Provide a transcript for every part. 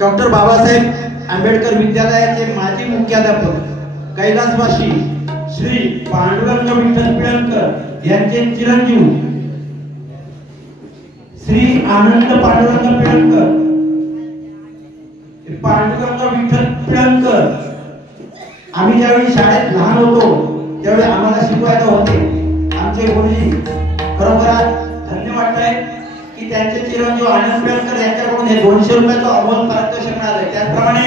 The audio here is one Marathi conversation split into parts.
डॉक्टर बाबासाहेब आंबेडकर विद्यालयाचे माजी मुख्याध्यापक कैलासवासी श्री पांडुरंग विठ्ठल पिळंकर यांचे चिरंजीव श्री आनंद पांडुरंग पिळंकर विठ्ठल पिळंकर आम्ही ज्यावेळी शाळेत लहान होतो त्यावेळी आम्हाला शिकवायला होते आमचे गुरुजी. खरोखर धन्य वाटतंय की त्यांचे चिरंजीव आनंद पिळंकर यांच्याकडून हे 200 रुपयाचं अमोल पारितोषिक मिळालं. त्याचप्रमाणे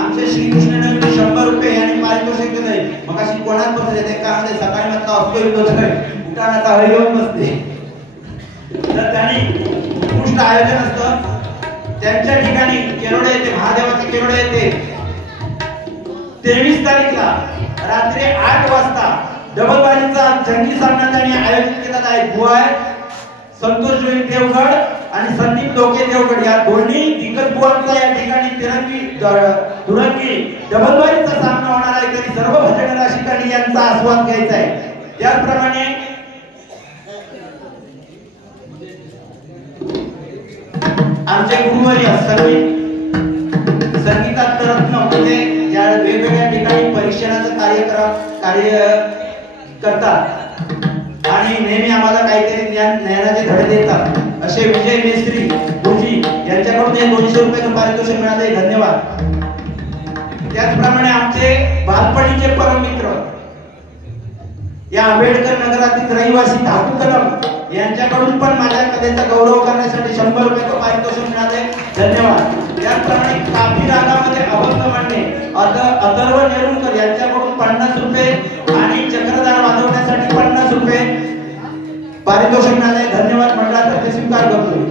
आमचे श्रीकृष्ण 100 रुपये यांनी पारितोषिक दिले. मग अशी कोणाच बसले ते कारण ते सकाळी म्हटलं असतो येतोय उठाणाचा हरिओम बसते तर त्यांनी उत्कृष्ट आयोजन असतं. त्यांच्या ठिकाणी केरोडे येते महादेवाचे केरोडे येते 23 तारीखला रात्री 8 वाजता डबलबाजीचा जंगी सामना त्यांनी आयोजित केला आहे. बुवा संतोष जोई देवगड आणि संदीप लोके देवगड या दोन्ही दिग्गज बुवांचा या ठिकाणी तिरंगी दुरंगी डबलबाजीचा सामना होणार आहे. तरी सर्व भजन रसिकांनी यांचा आस्वाद घ्यायचा आहे. त्याचप्रमाणे आमचे गुरुवर्य सर्व संगीतात रत्न म्हणजे या वेगवेगळ्या ठिकाणी परीक्षणाचं कार्य करतात आणि नेहमी आम्हाला काहीतरी ज्ञानाचे धडे देतात असे विजय मेस्त्री गुरुजी यांच्याकडून 200 रुपयाचं पारितोषिक मिळाले. धन्यवाद. त्याच त्याचप्रमाणे आमचे बालपणीचे परममित्र या आंबेडकर नगरातील रहिवासी धाकू कदम यांच्याकडून पण माझ्या कलेचा गौरव करण्यासाठी 100 रुपये पारितोषिक मिळाले. धन्यवाद. त्याचप्रमाणे काफी रागामध्ये अभंग म्हणणे अथर्व नेरुलकर यांच्याकडून 50 रुपये आणि चक्रधार वाजवण्यासाठी 50 रुपये पारितोषिक मिळाले. धन्यवाद. मंडळातर्फे स्वीकार करतो.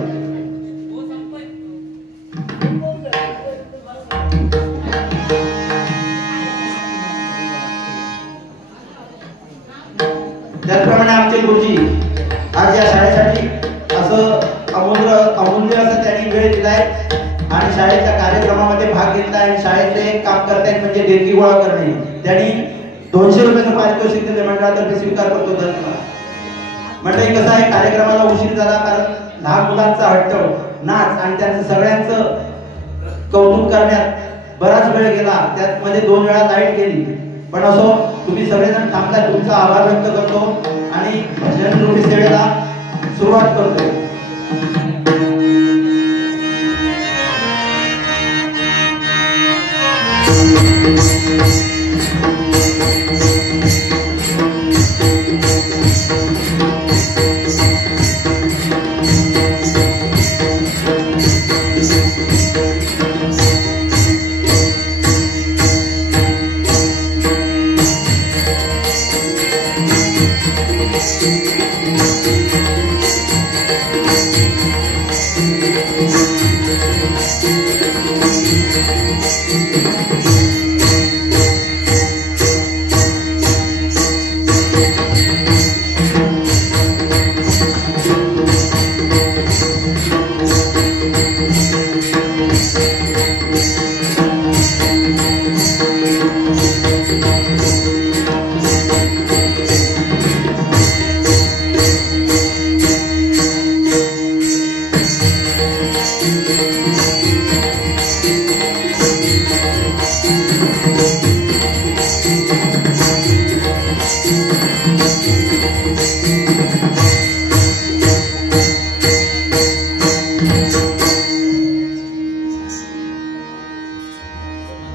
त्याचप्रमाणे आमचे गुरुजी आज या शाळेसाठी असं अमूल्य असं त्यांनी वेळ दिलाय आणि शाळेच्या कार्यक्रमामध्ये भाग घेतला आणि शाळेचे एक काम करतायत म्हणजे देणगी गोळा करणे. त्यांनी 200 रुपयाचं पारितोषिक दिले. मंडळातर्फे स्वीकार करतो. धन्यवाद. मंडळी कसं आहे, कार्यक्रमाला उशीर झाला कारण लहान मुलांचा हट्ट नाच आणि त्यांचं सगळ्यांचं कौतुक करण्यात बराच वेळ गेला. त्यामध्ये 2 वेळा लाईट गेली. पण असो, तुम्ही सगळेजण थांबता, तुमचा आभार व्यक्त करतो आणि भजन रूपी सेवेला सुरुवात करतो.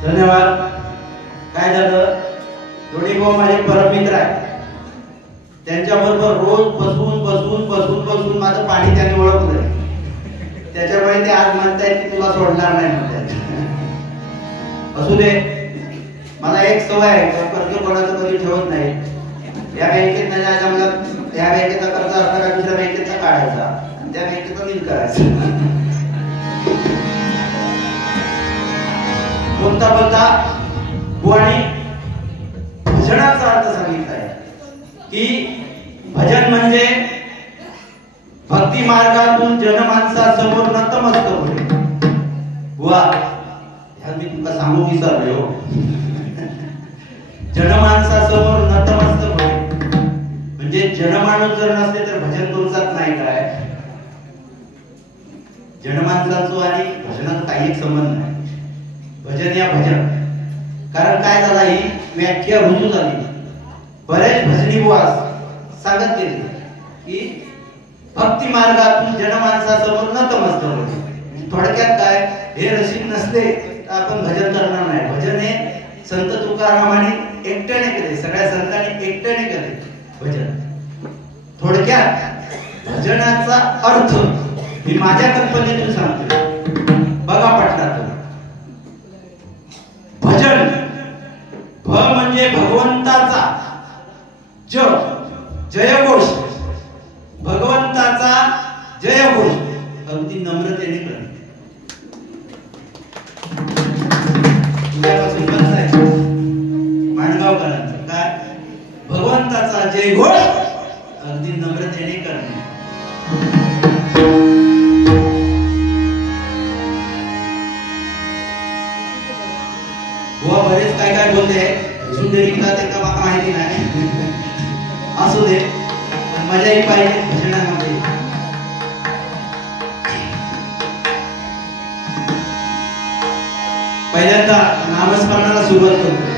धन्यवाद. काय झालं, दोन्ही भाऊ माझे परममित्र आहेत. त्यांच्याबरोबर रोज बसून माझं पाणी त्याने ओळखलंय. त्याच्यामुळे ते आज म्हणतायत की तुला सोडणार नाही म्हणतात. असू दे, मला एक सवय आहे, कर्ज कोणाचं कधी ठेवत नाही. या बँकेत नाही जायचं, मला या बँकेचा कर्ज असला का दुसऱ्या बँकेचा काढायचा, त्या बँकेचा नील करायचा. बोलता बोलता बुवानी भजनाचा अर्थ सांगितलाय की भजन म्हणजे भक्ती मार्गातून जनमानसासमोर नतमस्तक होणे. बुवा, ह्या मी तुला सांगू विसरलो. जनमानसासमोर नतमस्तक होणे म्हणजे जनमानस जर नसले तर भजन करू जात नाही. काय जनमानसाचं आणि भजनाचा काही एक संबंध नाही. भजन या भजन, कारण काय झाला, ही व्याख्या रुजू झाली. बरेच भजनी बुवास सांगत गेले की भक्ती मार्गातून जनमानसासमोर नतमस्तक होणे. थोडक्यात काय, हे रसिक नसले तर आपण भजन करणार नाही. भजन हे संत तुकारामांनी एकट्याने केले, सगळ्या संतांनी एकट्याने केले भजन. थोडक्यात भजनाचा अर्थ मी माझ्या कल्पनेतून सांगतो, बघा पटणार. भजन भ म्हणजे भगवंताचा, ज जयघोष, भगवंताचा जयघोष अगदी नम्रतेने करणे. तुझ्यापासून कसं आहे माणगावकरांचं काय, भगवंताचा जयघोष अगदी नम्रतेने करणे. बुवा बरेच काय काय बोलते, सुंदरीला ते का माहिती नाही. असू दे, पण मजाही पाहिजे भजनामध्ये. पहिल्यांदा नामस्मरणाला सुरुवात करतो.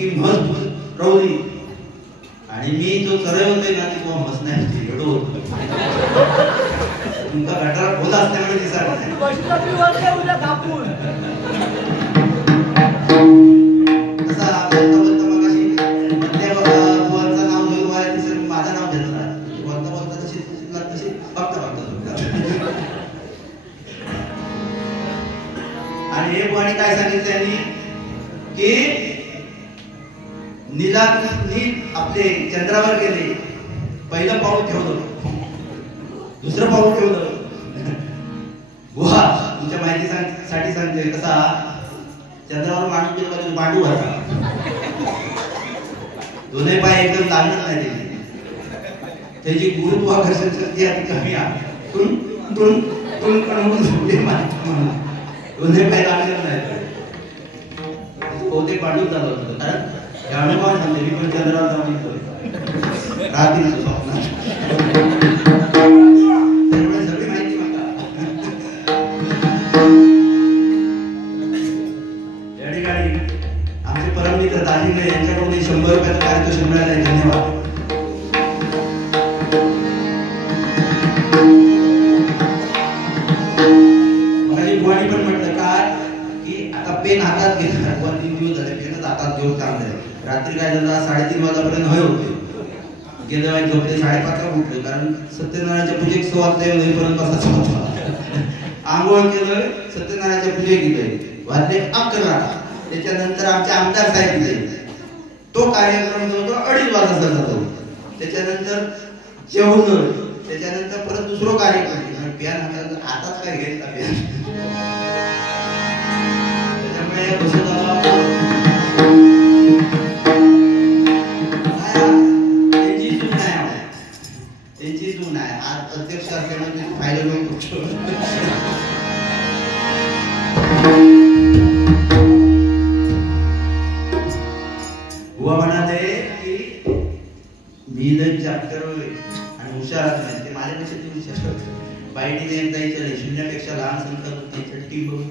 अख्खी म्हस रवली आणि मी जो चरय होते ना ती म्हस नाही एवढं होतो तुमचा गटारा खोल असल्यामुळे दिसत नाही तसा बोलता मग अशी मधल्या बुवांचं नाव घेऊन मला तिसरं माझं नाव घेतलं बोलता बोलता तशी बघता आणि हे बुवानी काय सांगितलं त्यांनी की नीट आपले चंद्रावर गेले पहिलं पाऊल ठेवलं दुसरं पाऊल ठेवलं गुहा तुमच्या माहितीसाठी सांगते कसा चंद्रावर माणूस गेला मांडू भरला दोन्ही पाय एकदम लागणार नाही त्याची गुरुत्वाकर्षण शक्ती अति कमी आहे दोन्ही पाय लागणार नाही बहुतेक पांडूच झालं होतं कारण या अनुभव सांगते मी पण चंद्रावर जाऊन येतोय रात्रीचं स्वप्न सगळी माहिती म्हणता या ठिकाणी आमचे परममित्र दाजिंगरे यांच्याकडून 100 रुपयाचं पारितोषिक मिळालं आहे. धन्यवाद. माझी बुवानी पण म्हटलं काय की आता पेन हातात घेतला 2-3 दिवस झाले पेनच हातात घेऊन चांगलं रात्री काय झालं 3:30 वाजेपर्यंत हय होते गेल्या वेळी झोपले 5:30 ला उठले कारण सत्यनारायणच्या पूजेक 6 वाजता होईपर्यंत बसायचं होतं आंघोळ केलं सत्यनारायणच्या पूजेक गेले वाजले 11 त्याच्यानंतर आमचे आमदार साहेब गेले तो कार्यक्रम जो 2:30 वाजता जातो त्याच्यानंतर जेवण त्याच्यानंतर परत दुसरा कार्यक्रम प्यान हातात काय घेतला त्याच्यामुळे बसत त्यांची चूक नाही आज प्रत्यक्ष असल्यामुळे फायदा नको बुवा म्हणाले की मी जर चॅप्टर आणि हुशार असणार ते माझ्यापेक्षा ती हुशार बाईटीने एकदा विचारले 0 पेक्षा लहान संख्या त्यांच्या टीम बघून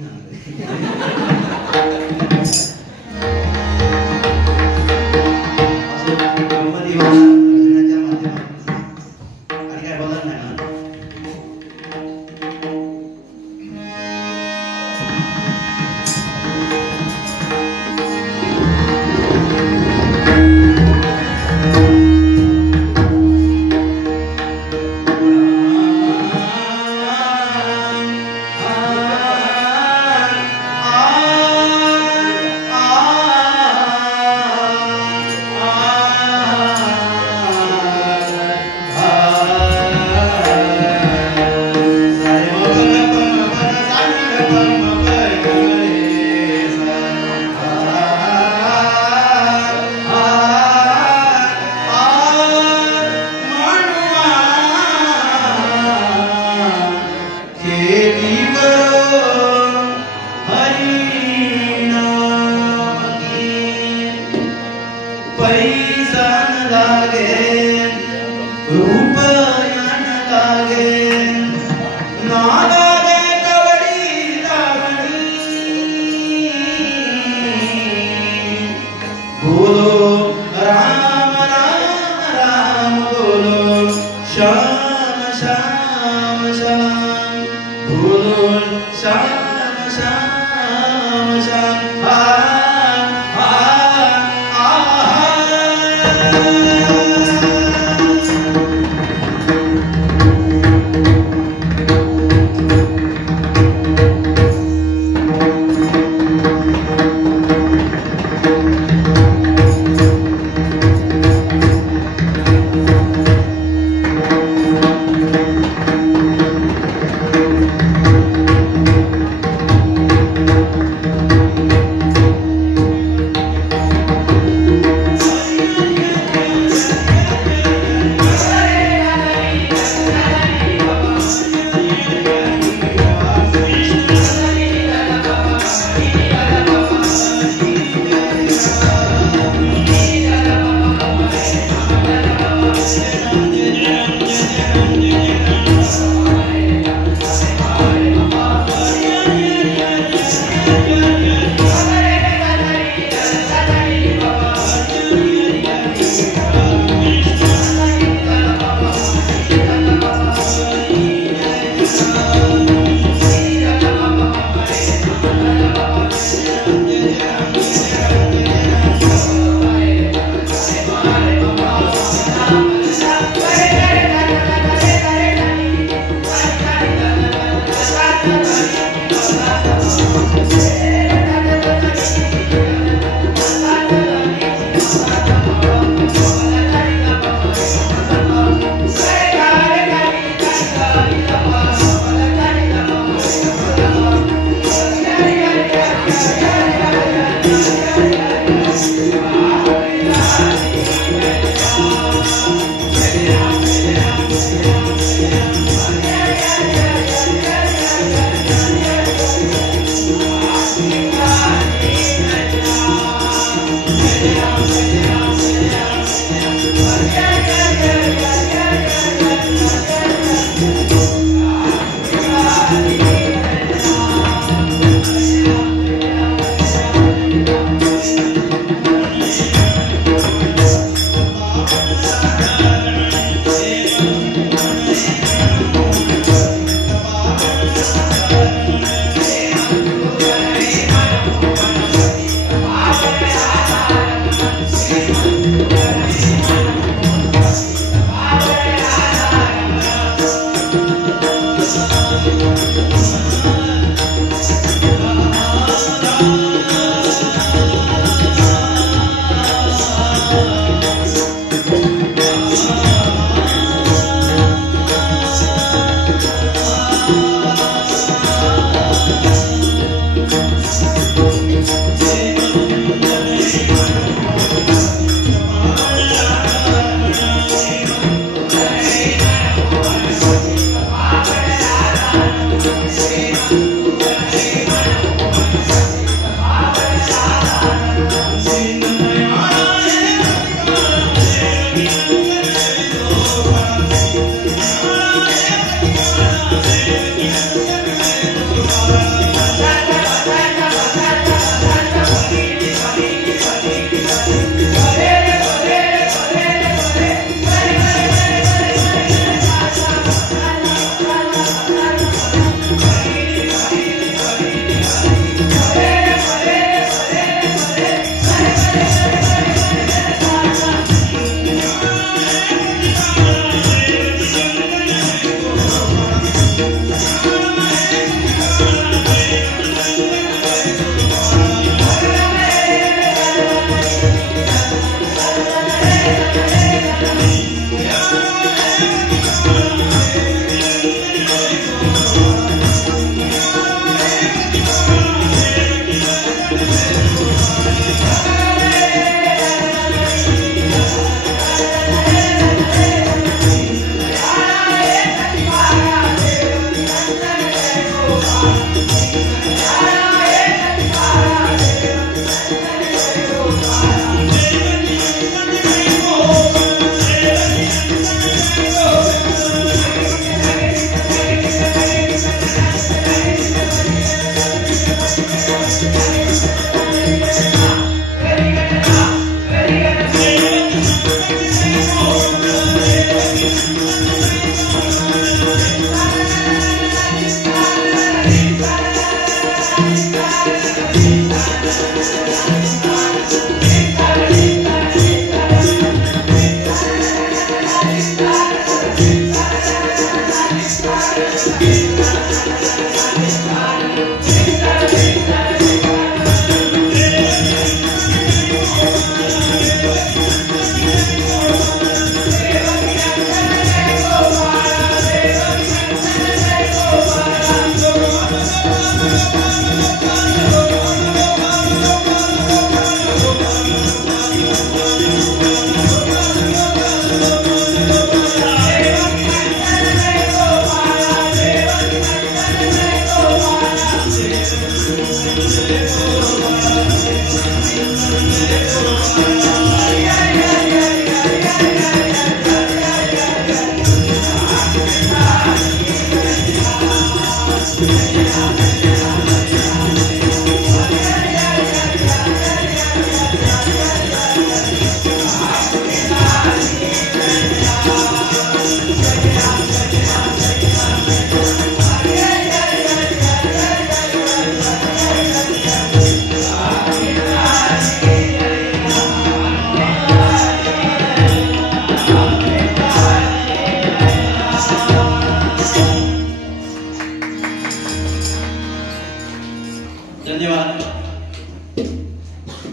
धन्यवाद.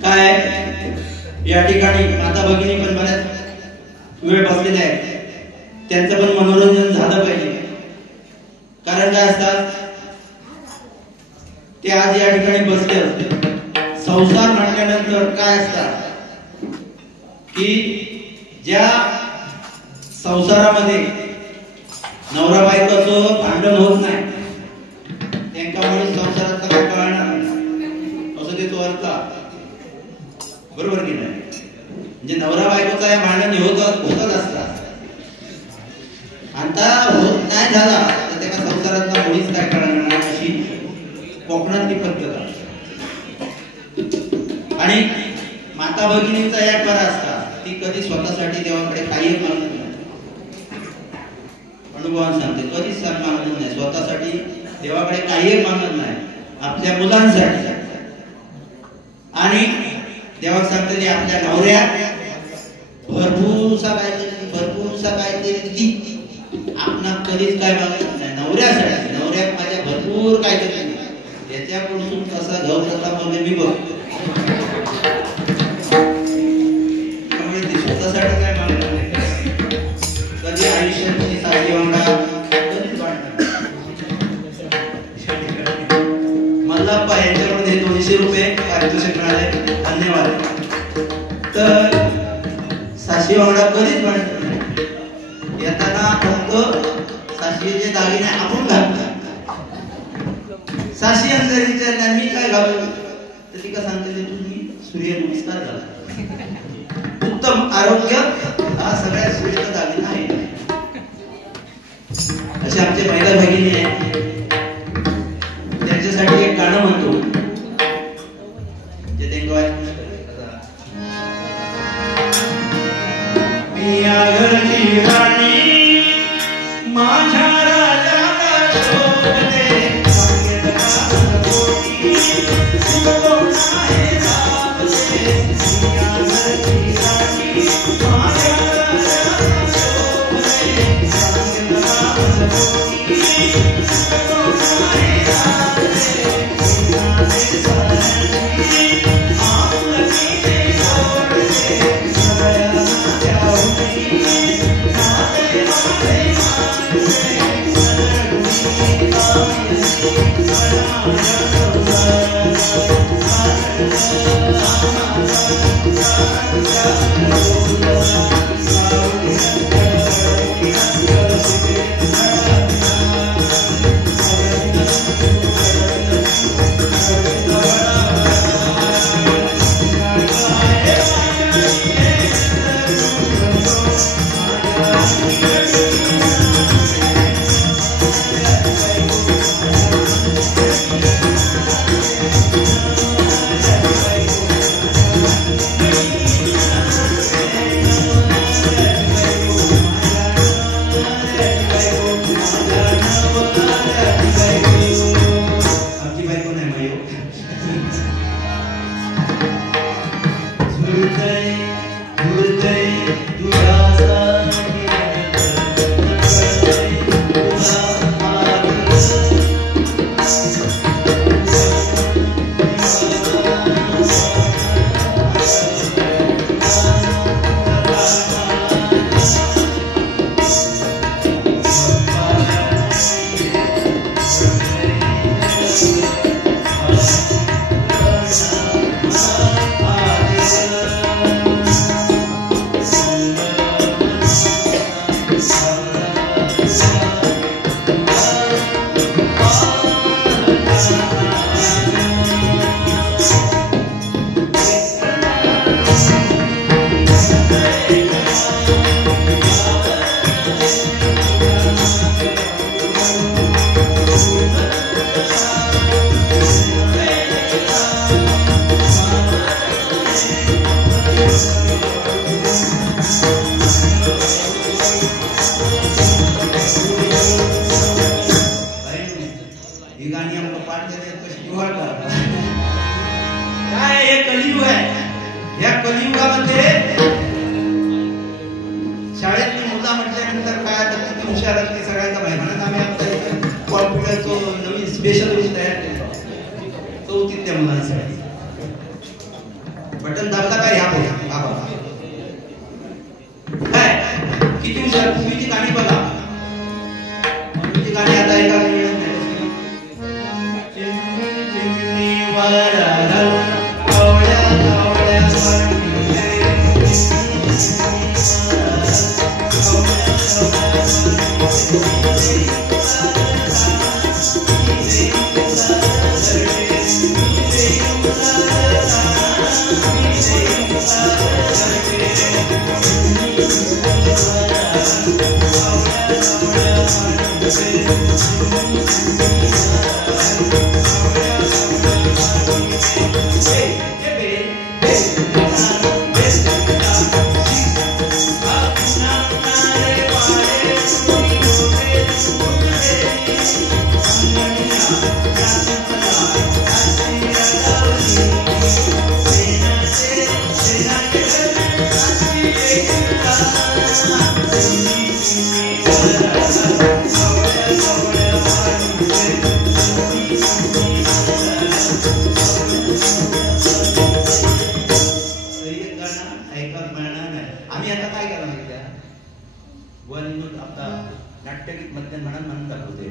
काय या ठिकाणी माता भगिनी पण बऱ्याच वेळ बसलेल्या आहेत, त्यांचं पण मनोरंजन झालं पाहिजे. कारण काय असतात ते आज या ठिकाणी बसले असते. संसार म्हटल्यानंतर काय असतात की ज्या संसारामध्ये नवरा बायकोचं भांडण होत नाही त्यांच्यामुळे संसाराचा काय कळणार असं ते तो अर्थ बरोबर की नाही. म्हणजे नवरा बायकोचा हे भांडण होतच असतात. आता होत नाही झाला तर त्याला संसारातला मुळीच काय कळणार अशी कोकणातली पद्धत आहे. आणि माता भगिनीचा या करा असतात ती कधी स्वतःसाठी देवाकडे काही मागत नाही. अनुभवान सांगते कधीच मागत नाही स्वतःसाठी देवाकडे काही मागत नाही, आपल्या मुलांसाठी. आणि देवा सांगते की आपल्या नवऱ्या भरपूरसा काहीतरी ती आपणा कधीच काय मागत नाही. नवऱ्यासाठी नवऱ्यात माझ्या भरपूर काहीतरी त्याच्याकडून कसा घाव कसा म्हणजे मी बघतो. त्यामुळे ती स्वतःसाठी काय मागत नाही. कधी आयुष्याची साधी होणार कधीच वाटणार. मल्लाप्पा यांच्याकडे 200 रुपये पारितोषिक मिळाले, धन्यवाद. तर साशी वांगडा कधीच वाटत नाही. येताना फक्त साशीचे दागिने आपण घालतो. साशी जर विचारल्या मी काय घालू तर ती का सांगते तुम्ही सूर्य नमस्कार घाला. उत्तम आरोग्य हा सगळ्यात श्रेष्ठ दागिना आहे. असे आमचे महिला भगिनी आहेत, त्यांच्यासाठी एक गाणं म्हणतो जे ते मी आगरची राणी माझ्या राजाला शोधते. बटन दाबला काय ह्या बघा काय किती हुशार तुम्ही गाणी बघा तुमची गाणी आता ऐका नाट्यगीत मध्यम म्हणून दाखवते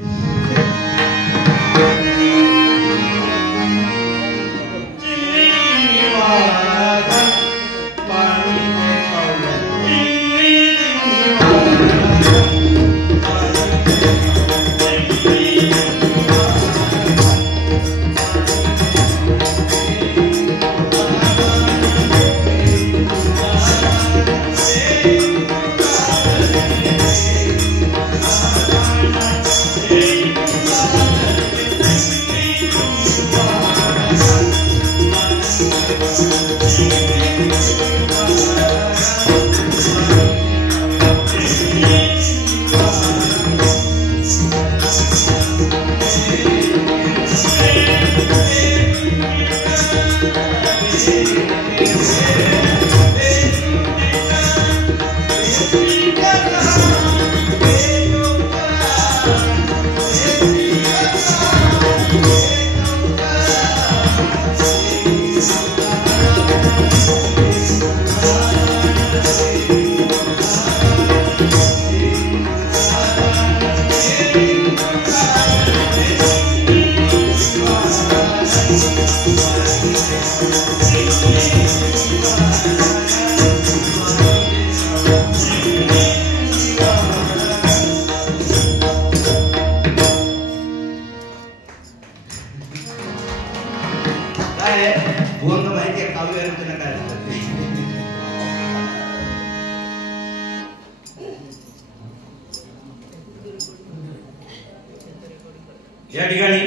या ठिकाणी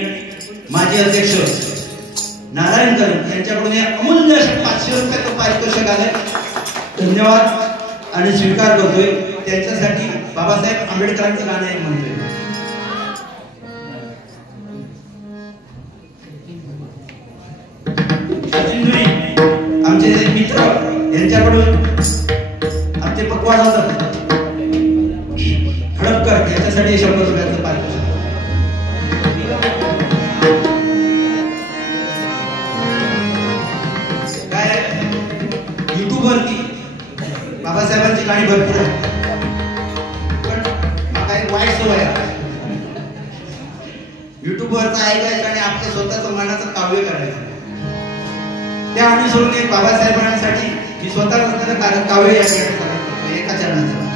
माजी अध्यक्ष नारायण कदम यांच्याकडून अमूल्य 500 रुपयाचं पारितोषिक आलंय. धन्यवाद आणि स्वीकार करतोय. त्यांच्यासाठी बाबासाहेब आंबेडकरांचं गाणं एक म्हणतोय. आमचे मित्र यांच्याकडून आमचे पक्वाज होतात हडपकर याच्यासाठी 100 रुपयाचं पारितोषिक. काय युट्यूब वरती बाबासाहेबांची गाणी भरपूर आहे, पण काय वाईट सवय आहे युट्यूब वरचं ऐकायचं आणि आपल्या स्वतःचं मनाचं काव्य करायचं. त्या अनुसरून एक बाबासाहेबांसाठी मी स्वतः रचलेलं काव्य या ठिकाणी एका चरणाचं.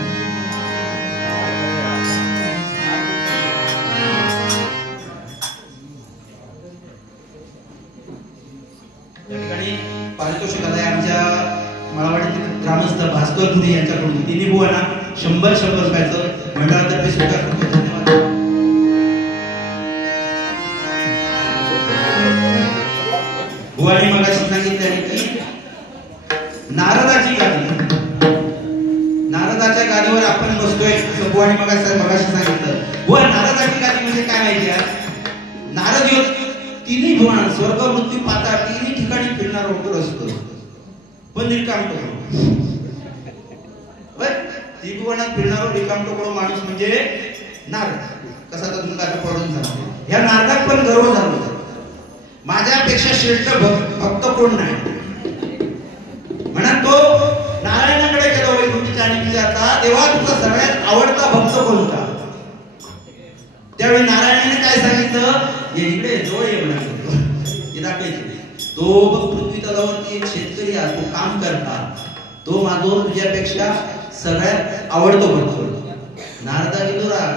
त्या ठिकाणी पारितोषिक आलंय आमच्या माळवाडीतील ग्रामस्थ भास्कर धुरी यांच्याकडून. तिन्ही बुवांना 100 रुपयाचं मंडळातर्फे स्वीकार करतो. धन्यवाद. बुवानी मगाशी सांगितलं की नारदाची गादी, नारदाच्या गादीवर आपण बसतोय असं बुवानी मगाशी सांगितलं. बुवा नारदाची गादी म्हणजे काय माहिती आहे? नारद योग तिन्ही भुवन स्वर्ग मृत्यू पाताळ तिन्ही ठिकाणी फिरणार होतो असतो, पण रिकाम टोकरो. त्रिभुवनात फिरणारा रिकाम टोकरो माणूस म्हणजे नारद. कसा तर तुमचा पडून झाला. या नारदात पण गर्व झाला, माझ्यापेक्षा श्रेष्ठ भक्त कोण नाही म्हणा. तो नारायणाकडे गेलो वैकुंठीच्या आणि विचारता देवा तुझा सगळ्यात आवडता भक्त कोणता? त्यावेळी नारायणाने काय सांगितलं? इकडे जवळ ये म्हणा. तो पृथ्वी तलावरती एक शेतकरी आहे, तो काम करता, तो माझो तुझ्यापेक्षा सगळ्यात आवडतो भक्त. नारदा गेलो राग,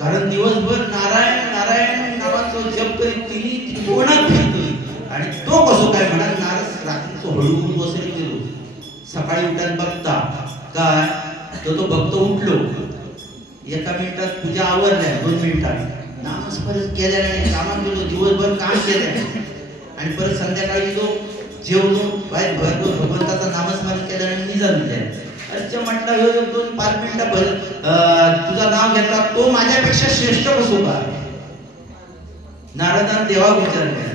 कारण दिवसभर नारायण नारायण नावाचं जप करीत तिन्ही त्रिभुवनात फिरतोय आणि तो कसो काय म्हणा. नारद रात्रीचं हळूहळू बसले गेलो. सकाळी उठून बघता काय तो भक्त उठलो, 1 मिनिटात पूजा आवरल्या, 2 मिनिटात नामस्मरण केल्याने कामात गेलो, दिवसभर काम केलं आणि परत संध्याकाळी गेलो, जेवलो, बाहेर भगवंताचं नामस्मरण केल्याने निघाले. अच्छा म्हटलं 2-5 मिनिटं तुझं नाव घेतला, तो माझ्यापेक्षा श्रेष्ठ कसो का? नारदाने देवा विचारले,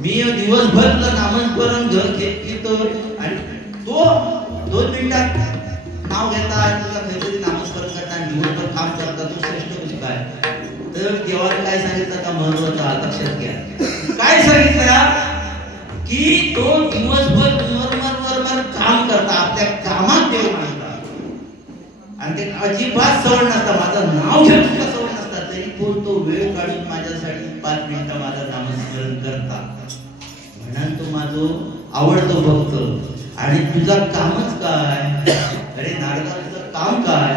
मी दिवसभर तुझं नामस्मरण घेतो आणि तो 2 मिनिटात नाव घेता आणि तुझा काहीतरी नामस्मरण करता आणि दिवसभर काम करता, तू श्रेष्ठ कसो काय? तर देवाने काय सांगितलं का महत्वाचा लक्षात घ्या. काय सांगितलं की तो दिवसभर मरमर काम करता, आपल्या कामात देव मानतात आणि ते अजिबात सवड नसतं, माझं नाव घेऊन सुद्धा सवड नसतात, तरी पण तो वेळ काढून माझ्यासाठी 5 मिनिटं माझं नामस्मरण करतात. म्हणून तो माझो आवडतो भक्त. आणि तुझं कामच काय? अरे नारदा तुझं काम काय?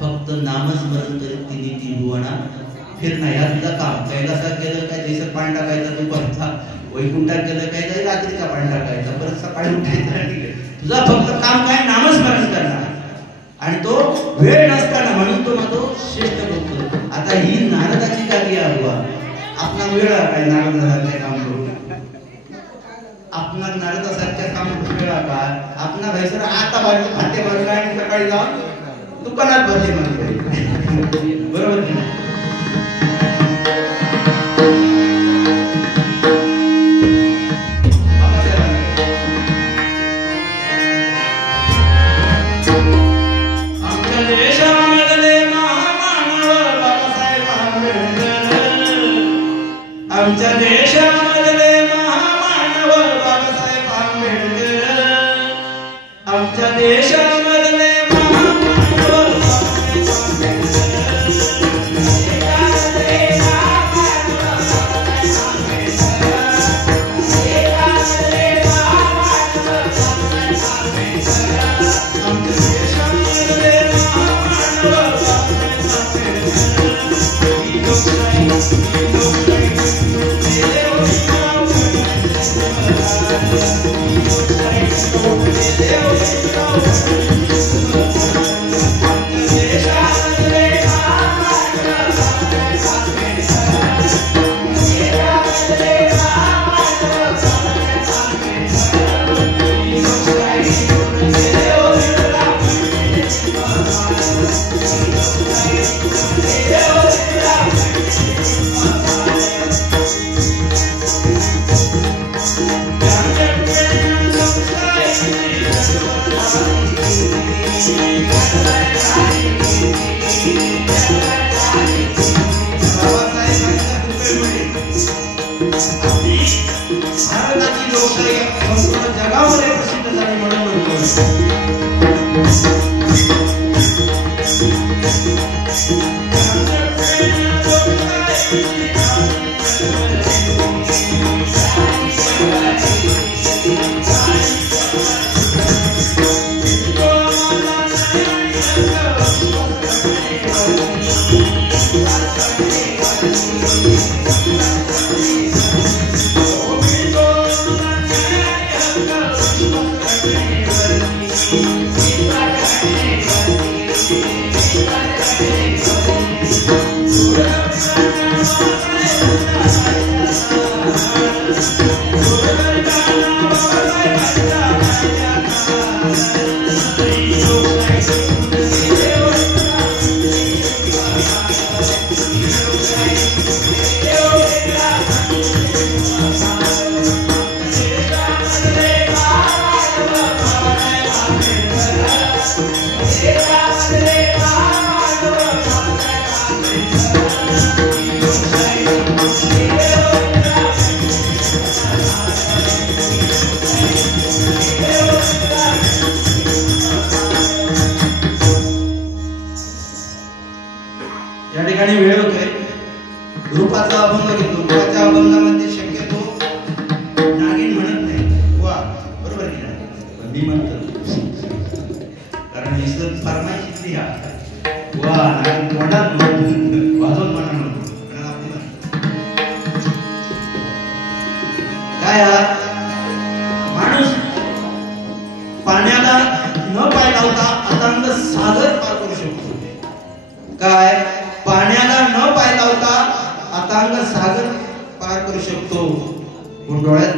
फक्त नामस्मरण करीत तिन्ही त्रिभुवनात फिरणं, या तुझं काम. कैलासात गेलं काय देशात पाणी टाकायचा, तू करता. वैकुंठात गेलं काय तरी रात्रीचा पाणी टाकायचा, परत सकाळी उठायचं. तुझा फक्त काम काय? नामस्मरण करणार. आणि तो वेळ नसताना म्हणून तो म्हणतो श्रेष्ठ भक्त. आता ही नारदाची गादी आहे बुवा. आपला वेळ काय नारदासारख्या काम करू? आपला नारदासारख्या काम वेळ काय? आपला घ्यायचं आता बाजू खाते भरला आणि सकाळी जाऊन दुकानात बसले म्हणजे बरोबर नाही? आमच्या देशामधले महामानव बाबासाहेब आंबेडकर, आमच्या देशामधले भारताची लोकशाही संपूर्ण जगामध्ये प्रसिद्ध झाली म्हणून म्हणतो. या ठिकाणी वेळ होतोय. रूपाचा अभंग घेतो. रूपाच्या अभंगामध्ये शक्यतो नागिन म्हणत नाही. वा बरोबर की नाही? मी म्हणतो कारण निसर्ग फरमाईश दिली वा नागिन तोंडात वाजवून म्हणा काय माणूस पाण्याला न पाय लावता अतंग सागर पार करू शकतो. काय पाण्याला न पाय लावता अतंग सागर पार करू शकतो. डोळ्यात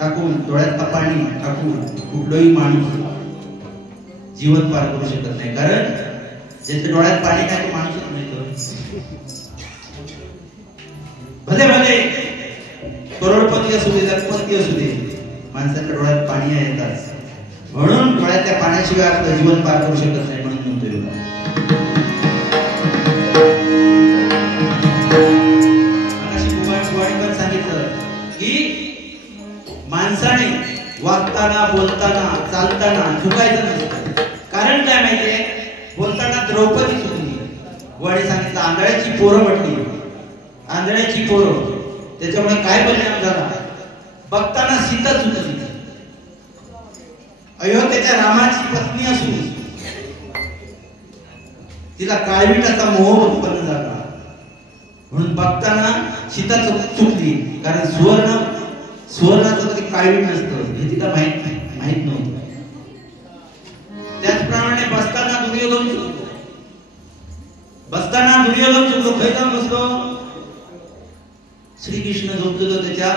टाकून डोळ्यात पाणी टाकून कुठलाही माणूस जीवन पार करू शकत नाही. कारण ज्याच्या डोळ्यात पाणी काय तो माणूसच नाही. भले भले करोडपती असू दे लखपती असू दे माणसाच्या डोळ्यात पाणी येतात. म्हणून डोळ्यातल्या पाण्याशिवाय आपलं जीवन पार करू शकत नाही. म्हणून म्हणतोय माणसाने वागताना बोलताना चालताना चुकायचं नसतं. कारण काय माहितीये? बोलताना द्रौपदी चुकली. वडे सांगितलं आंधळ्याची पोरं म्हटली. आंधळ्याची पोरं त्याच्यामुळे काय परिणाम झाला? बघताना सीता चुकली. अयोध्येच्या रामाची पत्नी असून तिला काळविटाचा मोह उत्पन्न झाला. म्हणून बघताना सीता चुकली. कारण सुवर्णाचं कधी काळवीट नसतं हे तिला माहित नव्हतं. त्याचप्रमाणे बसताना दुर्योधन चुकतो. बसताना दुर्योधन चुकतो. खैसा बसतो? श्रीकृष्ण झोपलेलो त्याच्या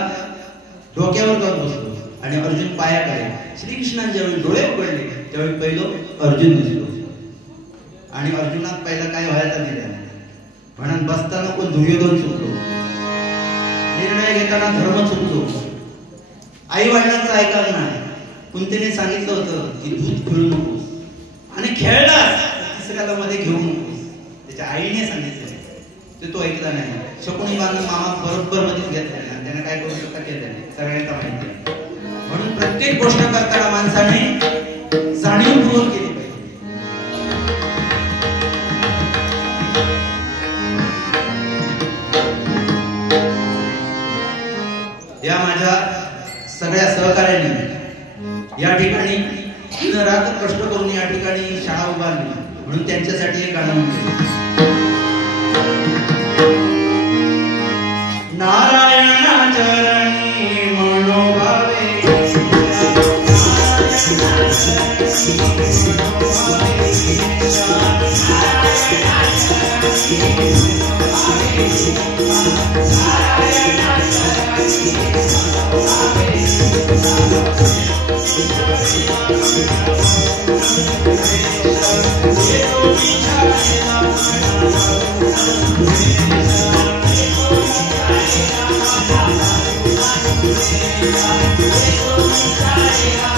डोक्यावर जाऊन बसतो आणि अर्जुन पायाकडे. श्रीकृष्णाने ज्यावेळी डोळे उघडले त्यावेळी पहिलं अर्जुन दिसलो आणि अर्जुनात पहिला काय व्हायचा नाही. म्हणून बसताना कोण दुर्योधन चुकतो. निर्णय घेताना धर्म चुकतो. आई वडिलांचं ऐकायला नाही. कुंतीने सांगितलं होतं की दूध खेळू नकोस आणि खेळलास तिसऱ्याला मध्ये घेऊ नकोस. त्याच्या आईने सांगितलं ते तो ऐकला नाही. शकुनी बांधून मामा बरोबर मध्येच घेतला नाही. त्याने काय करू शकता केलं सगळ्यांना माहिती आहे. म्हणून प्रत्येक गोष्ट करताना माणसाने जाणीवपूर्वक केली पाहिजे. या माझ्या सगळ्या सहकार्यांनी या ठिकाणी दिन रात्र कष्ट करून या ठिकाणी शाळा उभारली. म्हणून त्यांच्यासाठी एक गाणं म्हणते. नारायण चरणी मनोभावे Yeah.